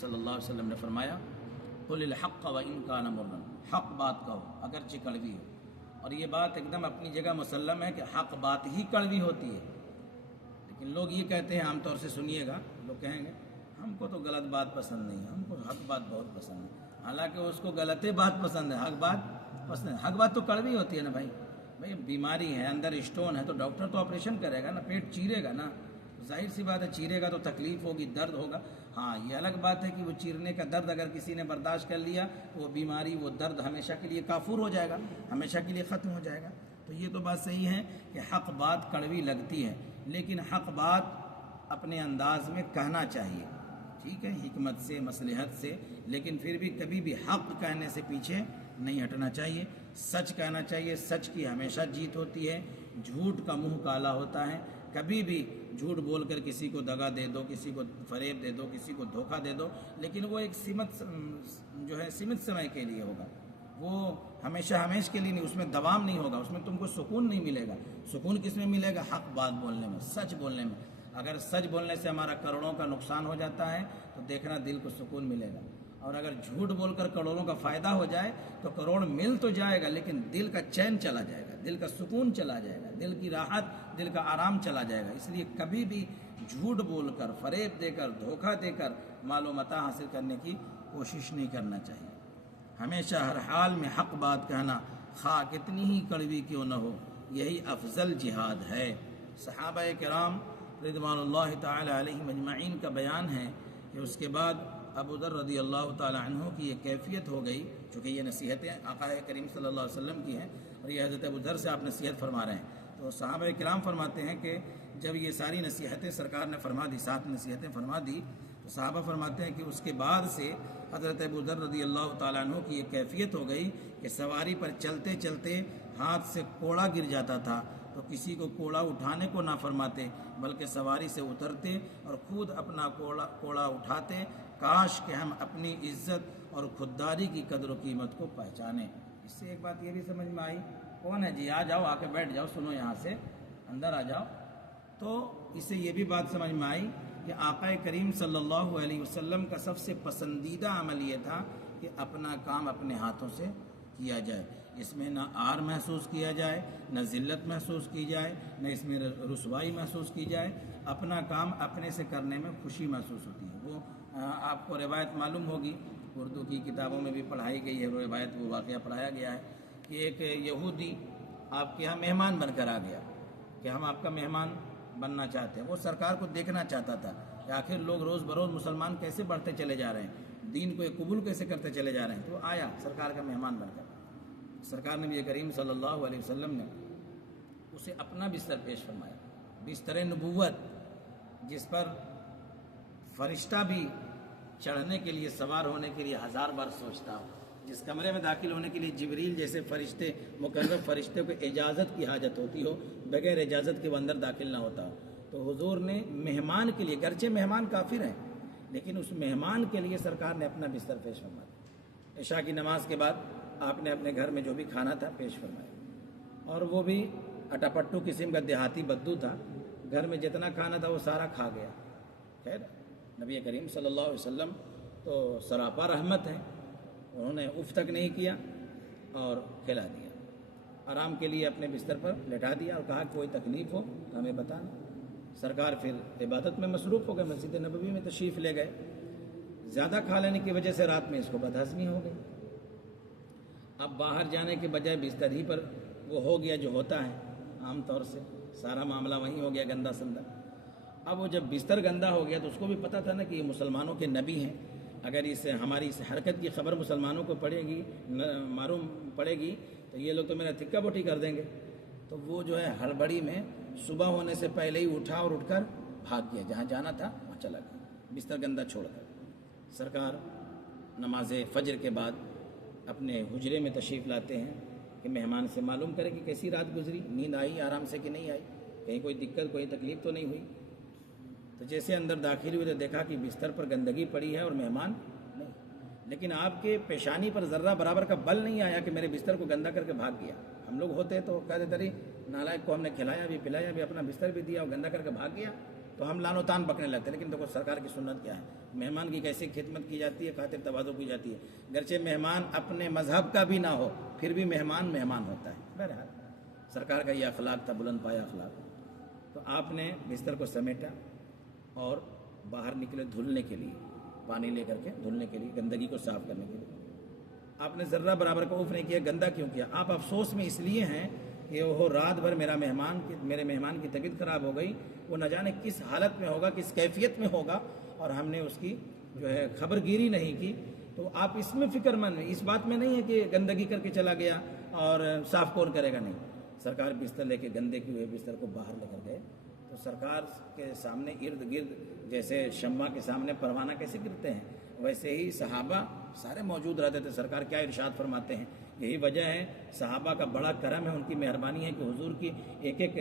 صلی اللہ علیہ وسلم نے فرمایا قل الحق و ان کان مرا، حق بات کہو اگرچہ کڑوی ہو. اور یہ بات ایک دم اپنی جگہ مسلم ہے کہ حق بات ہی کڑوی ہوتی ہے. لیکن لوگ یہ کہتے ہیں، عام طور سے سنیے گا، لوگ کہیں گے ہم کو تو غلط بات پسند نہیں ہے، ہم کو حق بات بہت پسند ہے. حالانکہ اس کو غلط بات پسند ہے، حق بات پسند ہے. حق بات تو کڑوی ہوتی ہے نا بھائی. بیماری ہے، اندر اسٹون ہے، تو ڈاکٹر تو آپریشن کرے گا نا، پیٹ چیرے گا نا. ظاہر سی بات ہے، چیرے گا تو تکلیف ہوگی، درد ہوگا. ہاں یہ الگ بات ہے کہ وہ چیرنے کا درد اگر کسی نے برداشت کر لیا تو وہ بیماری، وہ درد ہمیشہ کے لیے کافور ہو جائے گا، ہمیشہ کے لیے ختم ہو جائے گا. تو یہ تو بات صحیح ہے کہ حق بات کڑوی لگتی ہے، لیکن حق بات اپنے انداز میں کہنا چاہیے، ٹھیک ہے، حکمت سے، مصلحت سے، لیکن پھر بھی کبھی بھی حق کہنے سے پیچھے نہیں ہٹنا چاہیے. سچ کہنا چاہیے، سچ کی ہمیشہ جیت ہوتی ہے. جھوٹ کا منہ کالا ہوتا ہے. کبھی بھی جھوٹ بول کر کسی کو دغا دے دو، کسی کو فریب دے دو، کسی کو دھوکہ دے دو، لیکن وہ ایک سمت سمے کے لیے ہوگا، وہ ہمیشہ کے لیے نہیں، اس میں دوام نہیں ہوگا، اس میں تم کو سکون نہیں ملے گا. سکون کس میں ملے گا؟ حق بات بولنے میں، سچ بولنے میں. اگر سچ بولنے سے ہمارا کروڑوں کا نقصان ہو جاتا ہے تو دیکھنا دل کو سکون ملے گا. اور اگر جھوٹ بول کر کروڑوں کا فائدہ ہو جائے تو کروڑ مل تو جائے گا، لیکن دل کا چین چلا جائے گا، دل کا سکون چلا جائے گا، دل کی راحت، دل کا آرام چلا جائے گا. اس لیے کبھی بھی جھوٹ بول کر، فریب دے کر، دھوکہ دے کر مال و متاع حاصل کرنے کی کوشش نہیں کرنا چاہیے. ہمیشہ ہر حال میں حق بات کہنا، خواہ کتنی ہی کڑوی کیوں نہ ہو، یہی افضل جہاد ہے. صحابہ کرام رضوان اللہ تعالی علیہم اجمعین کا بیان ہے کہ اس کے بعد ابو ذر رضی اللہ تعالی عنہ کی یہ کیفیت ہو گئی، چونکہ یہ نصیحتیں آقا کریم صلی اللہ علیہ وسلم کی ہیں اور یہ حضرت ابو ذر سے آپ نصیحت فرما رہے ہیں. تو صحابہ کرام فرماتے ہیں کہ جب یہ ساری نصیحتیں سرکار نے فرما دی، 7 نصیحتیں فرما دی، تو صحابہ فرماتے ہیں کہ اس کے بعد سے حضرت ابو ذر رضی اللہ تعالیٰ عنہ کی یہ کیفیت ہو گئی کہ سواری پر چلتے چلتے ہاتھ سے کوڑا گر جاتا تھا تو کسی کو کوڑا اٹھانے کو نہ فرماتے، بلکہ سواری سے اترتے اور خود اپنا کوڑا اٹھاتے. کاش کہ ہم اپنی عزت اور خودداری کی قدر و قیمت کو پہچانیں. اس سے ایک بات یہ بھی سمجھ میں آئی، کون ہے جی؟ آ جاؤ، آ کے بیٹھ جاؤ، سنو، یہاں سے اندر آ جاؤ. تو اس سے یہ بھی بات سمجھ میں آئی کہ آقا کریم صلی اللہ علیہ وسلم کا سب سے پسندیدہ عمل یہ تھا کہ اپنا کام اپنے ہاتھوں سے کیا جائے. اس میں نہ آر محسوس کیا جائے، نہ ذلت محسوس کی جائے، نہ اس میں رسوائی محسوس کی جائے. اپنا کام اپنے سے کرنے میں خوشی محسوس ہوتی ہے. وہ آپ کو روایت معلوم ہوگی، اردو کی کتابوں میں بھی پڑھائی گئی ہے وہ روایت، وہ واقعہ پڑھایا گیا ہے کہ ایک یہودی آپ کے یہاں مہمان بن کر آ گیا کہ ہم آپ کا مہمان بننا چاہتے ہیں. وہ سرکار کو دیکھنا چاہتا تھا کہ آخر لوگ روز بروز مسلمان کیسے بڑھتے چلے جا رہے ہیں، دین کو قبول کیسے کرتے چلے جا رہے ہیں. تو آیا سرکار کا مہمان بن کر. سرکار نبی کریم صلی اللہ علیہ وسلم نے اسے اپنا بستر پیش فرمایا، بستر نبوت، جس پر فرشتہ بھی چڑھنے کے لیے، سوار ہونے کے لیے 1000 بار سوچتا ہو، جس کمرے میں داخل ہونے کے لیے جبریل جیسے فرشتے، مقرب فرشتے کو اجازت کی حاجت ہوتی ہو، بغیر اجازت کے وہ اندر داخل نہ ہوتا ہو. تو حضور نے مہمان کے لیے، گرچہ مہمان کافر ہیں لیکن اس مہمان کے لیے سرکار نے اپنا بستر پیش فرمایا. عشاء کی نماز کے بعد آپ نے اپنے گھر میں جو بھی کھانا تھا پیش فرمایا، اور وہ بھی اٹا پٹو قسم کا دیہاتی بدو تھا. گھر میں جتنا کھانا تھا وہ سارا کھا گیا. خیر، نبی کریم صلی اللہ علیہ وسلم تو سراپا رحمت ہے، انہوں نے اف تک نہیں کیا اور کھلا دیا. آرام کے لیے اپنے بستر پر لٹا دیا اور کہا کوئی تکلیف ہو تو ہمیں بتانا. سرکار پھر عبادت میں مصروف ہو گئے، مسجد نبوی میں تشریف لے گئے. زیادہ کھا لینے کی وجہ سے رات میں اس کو بدہضمی ہو گئی. اب باہر جانے کے بجائے بستر ہی پر وہ ہو گیا جو ہوتا ہے عام طور سے، سارا معاملہ وہیں ہو گیا گندا سندا. اب وہ جب بستر گندا ہو گیا تو اس کو بھی پتہ تھا نا کہ یہ مسلمانوں کے نبی ہیں، اگر ہماری اس حرکت کی خبر مسلمانوں کو پڑے گی، معلوم پڑے گی تو یہ لوگ تو میرا تھکا بوٹی کر دیں گے. تو وہ جو ہے ہڑبڑی میں صبح ہونے سے پہلے ہی اٹھا اور اٹھ کر بھاگ گیا، جہاں جانا تھا وہاں چلا گیا بستر گندا چھوڑ کر. سرکار نماز فجر کے بعد اپنے حجرے میں تشریف لاتے ہیں کہ مہمان سے معلوم کرے کہ کیسی رات گزری، نیند آئی آرام سے کہ نہیں آئی، کہیں کوئی دقت، کوئی تکلیف تو نہیں ہوئی. تو جیسے اندر داخل ہوئے تو دیکھا کہ بستر پر گندگی پڑی ہے اور مہمان نہیں، لیکن آپ کے پیشانی پر ذرہ برابر کا بل نہیں آیا کہ میرے بستر کو گندا کر کے بھاگ گیا. ہم لوگ ہوتے تو کہتے تھے نالائق کو ہم نے کھلایا بھی، پلایا بھی، اپنا بستر بھی دیا اور گندا کر کے بھاگ گیا. تو ہم لان و تان بکنے لگتے ہیں. لیکن دیکھو سرکار کی سنت کیا ہے, مہمان کی کیسی خدمت کی جاتی ہے, خاطر تواضع کی جاتی ہے. گرچہ مہمان اپنے مذہب کا بھی نہ ہو پھر بھی مہمان مہمان ہوتا ہے. بہرحال سرکار کا یہ اخلاق تھا, بلند پایا اخلاق. تو آپ نے بستر کو سمیٹا اور باہر نکلے دھلنے کے لیے, پانی لے کر کے دھلنے کے لیے, گندگی کو صاف کرنے کے لیے. آپ نے ذرہ برابر کا اوف نہیں کیا, گندا کیوں کیا؟ آپ افسوس میں اس لیے ہیں کہ وہ رات بھر میرے مہمان کی طبیعت خراب ہو گئی, وہ نہ جانے کس حالت میں ہوگا, کس کیفیت میں ہوگا, اور ہم نے اس کی جو ہے خبر گیری نہیں کی. تو آپ اس میں فکر مند ہیں, اس بات میں نہیں ہے کہ گندگی کر کے چلا گیا اور صاف کون کرے گا. نہیں, سرکار بستر لے کے گندے کیے ہوئے بستر کو باہر لے کر گئے. تو سرکار کے سامنے ارد گرد جیسے شمع کے سامنے پروانہ کیسے گرتے ہیں, ویسے ہی صحابہ سارے موجود رہتے تھے. سرکار کیا ارشاد فرماتے ہیں, یہی وجہ ہے صحابہ کا بڑا کرم ہے, ان کی مہربانی ہے کہ حضور کی ایک ایک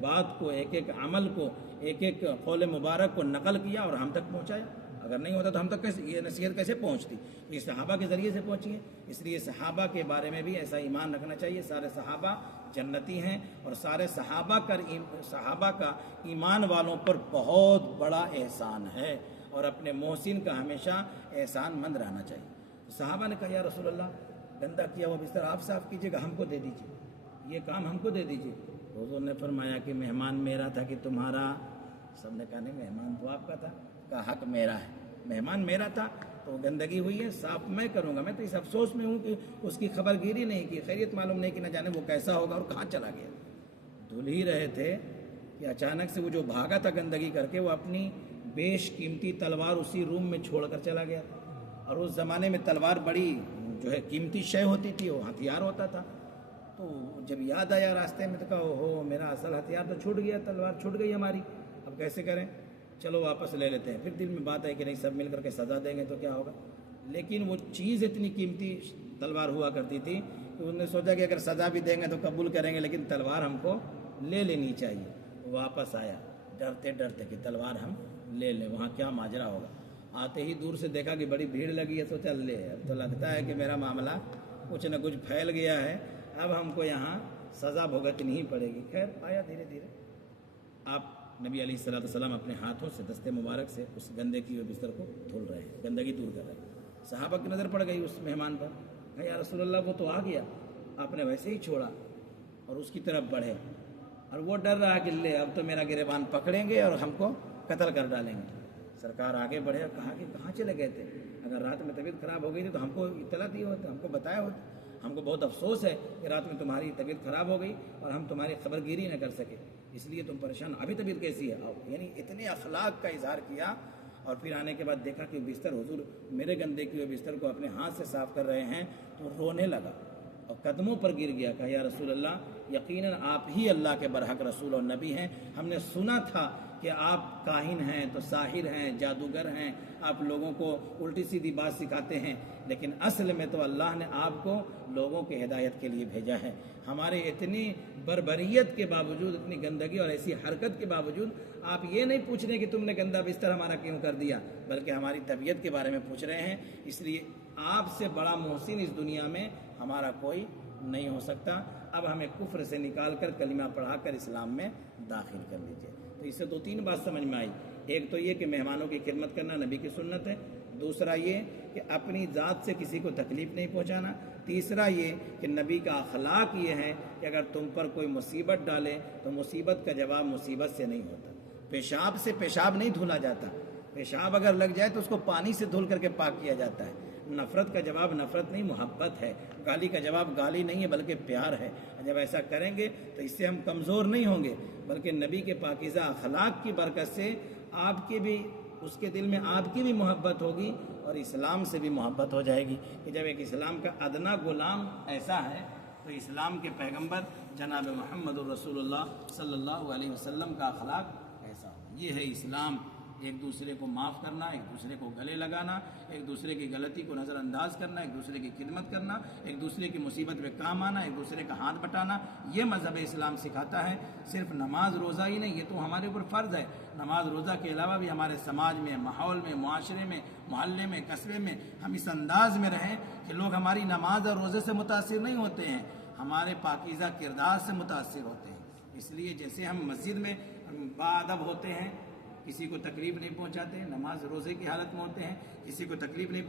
بات کو, ایک ایک عمل کو, ایک ایک قول مبارک کو نقل کیا اور ہم تک پہنچایا. اگر نہیں ہوتا تو ہم تک کیسے یہ نصیحت کیسے پہنچتی؟ یہ صحابہ کے ذریعے سے پہنچی ہے. اس لیے صحابہ کے بارے میں بھی ایسا ایمان رکھنا چاہیے. سارے صحابہ جنتی ہیں اور سارے صحابہ کا ایمان والوں پر بہت بڑا احسان ہے, اور اپنے محسن کا ہمیشہ احسان مند رہنا چاہیے. صحابہ نے کہا یا رسول اللہ, گندا کیا ہوا بستر آپ صاف کیجیے گا, ہم کو دے دیجیے, یہ کام ہم کو دے دیجیے. حضور نے فرمایا کہ مہمان میرا تھا کہ تمہارا؟ سب نے کہا نہیں, مہمان تو آپ کا تھا. کا حق میرا ہے, مہمان میرا تھا تو گندگی ہوئی ہے صاف میں کروں گا. میں تو اس افسوس میں ہوں کہ اس کی خبر گیری نہیں کی, خیریت معلوم نہیں کہ نہ جانے وہ کیسا ہوگا اور کہاں چلا گیا. دھل ہی رہے تھے کہ اچانک سے وہ جو بھاگا تھا گندگی کر کے, وہ اپنی بیش قیمتی تلوار اسی روم میں چھوڑ کر چلا گیا. اور اس زمانے میں تلوار بڑی جو ہے قیمتی شے ہوتی تھی, وہ ہتھیار ہوتا تھا. تو جب یاد آیا راستے میں تو کہا اوہو, میرا اصل ہتھیار تو چھوٹ گیا, تلوار چھوٹ گئی ہماری, اب کیسے کریں, چلو واپس لے لیتے ہیں. پھر دل میں بات ہے کہ نہیں, سب مل کر کے سزا دیں گے تو کیا ہوگا. لیکن وہ چیز اتنی قیمتی تلوار ہوا کرتی تھی کہ انہوں نے سوچا کہ اگر سزا بھی دیں گے تو قبول کریں گے, لیکن تلوار ہم کو لے لینی چاہیے. واپس آیا ڈرتے ڈرتے کہ تلوار ہم لے لیں, وہاں کیا ماجرا ہوگا. آتے ہی دور سے دیکھا کہ بڑی بھیڑ لگی ہے, سوچا لے, اب تو لگتا ہے کہ میرا معاملہ کچھ نہ کچھ پھیل گیا ہے, اب ہم کو یہاں سزا بھگتنی ہی پڑے گی. خیر آیا دھیرے دھیرے. آپ نبی علیہ الصلوۃ والسلام اپنے ہاتھوں سے دستے مبارک سے اس گندے کی ہوئے بستر کو دھل رہے ہیں, گندگی دور کر رہے ہیں. صحابہ کی نظر پڑ گئی اس مہمان پر, کہا یا رسول اللہ وہ تو آ گیا, آپ نے ویسے ہی چھوڑا, اور اس کی طرف بڑھے, اور وہ ڈر رہا کہ لے اب تو میرا گریبان پکڑیں گے اور ہم کو قتل کر ڈالیں گے. سرکار آگے بڑھے اور کہا کہ کہاں چلے گئے تھے, اگر رات میں طبیعت خراب ہو گئی تھی تو ہم کو اطلاع دی ہوتے, ہم کو بتایا ہوتا. ہم کو بہت افسوس ہے کہ رات میں تمہاری طبیعت خراب ہو گئی اور ہم تمہاری خبر گیری نہ کر سکے, اس لیے تم پریشان. ابھی طبیعت کیسی ہے؟ یعنی اتنے اخلاق کا اظہار کیا. اور پھر آنے کے بعد دیکھا کہ بستر, حضور میرے گندے کیے ہوئے بستر کو اپنے ہاتھ سے صاف کر رہے ہیں, تو رونے لگا اور قدموں پر گر گیا. کہا یا رسول اللہ یقیناً آپ ہی اللہ کے برحق رسول اور نبی ہیں. ہم نے سنا تھا کہ آپ کاہن ہیں تو ساحر ہیں, جادوگر ہیں, آپ لوگوں کو الٹی سیدھی بات سکھاتے ہیں, لیکن اصل میں تو اللہ نے آپ کو لوگوں کی ہدایت کے لیے بھیجا ہے. ہمارے اتنی بربریت کے باوجود, اتنی گندگی اور ایسی حرکت کے باوجود آپ یہ نہیں پوچھ رہے کہ تم نے گندا بستر ہمارا کیوں کر دیا, بلکہ ہماری طبیعت کے بارے میں پوچھ رہے ہیں. اس لیے آپ سے بڑا محسن اس دنیا میں ہمارا کوئی نہیں ہو سکتا. اب ہمیں کفر سے نکال کر کلمہ پڑھا کر اسلام میں داخل کر لیجیے. تو اس سے دو تین بات سمجھ میں آئی. ایک تو یہ کہ مہمانوں کی خدمت کرنا نبی کی سنت ہے. دوسرا یہ کہ اپنی ذات سے کسی کو تکلیف نہیں پہنچانا. تیسرا یہ کہ نبی کا اخلاق یہ ہے کہ اگر تم پر کوئی مصیبت ڈالے تو مصیبت کا جواب مصیبت سے نہیں ہوتا. پیشاب سے پیشاب نہیں دھلا جاتا, پیشاب اگر لگ جائے تو اس کو پانی سے دھل کر کے پاک کیا جاتا ہے. نفرت کا جواب نفرت نہیں, محبت ہے. گالی کا جواب گالی نہیں ہے بلکہ پیار ہے. جب ایسا کریں گے تو اس سے ہم کمزور نہیں ہوں گے, بلکہ نبی کے پاکیزہ اخلاق کی برکت سے آپ کے بھی, اس کے دل میں آپ کی بھی محبت ہوگی اور اسلام سے بھی محبت ہو جائے گی. کہ جب ایک اسلام کا ادنا غلام ایسا ہے تو اسلام کے پیغمبر جناب محمد الرسول اللہ صلی اللہ علیہ وسلم کا اخلاق ایسا ہو. یہ ہے اسلام. ایک دوسرے کو معاف کرنا, ایک دوسرے کو گلے لگانا, ایک دوسرے کی غلطی کو نظر انداز کرنا, ایک دوسرے کی خدمت کرنا, ایک دوسرے کی مصیبت میں کام آنا, ایک دوسرے کا ہاتھ بٹانا, یہ مذہب اسلام سکھاتا ہے. صرف نماز روزہ ہی نہیں, یہ تو ہمارے اوپر فرض ہے. نماز روزہ کے علاوہ بھی ہمارے سماج میں, ماحول میں, معاشرے میں, محلے میں, قصبے میں ہم اس انداز میں رہیں کہ لوگ ہماری نماز اور روزے سے متاثر نہیں ہوتے ہیں, ہمارے پاکیزہ کردار سے متاثر ہوتے ہیں. اس لیے جیسے ہم مسجد میں باادب ہوتے ہیں, کسی کو تکلیف نہیں پہنچاتے، نماز روزے کی حالت میں ہوتے ہیں، کسی کو تکلیف نہیں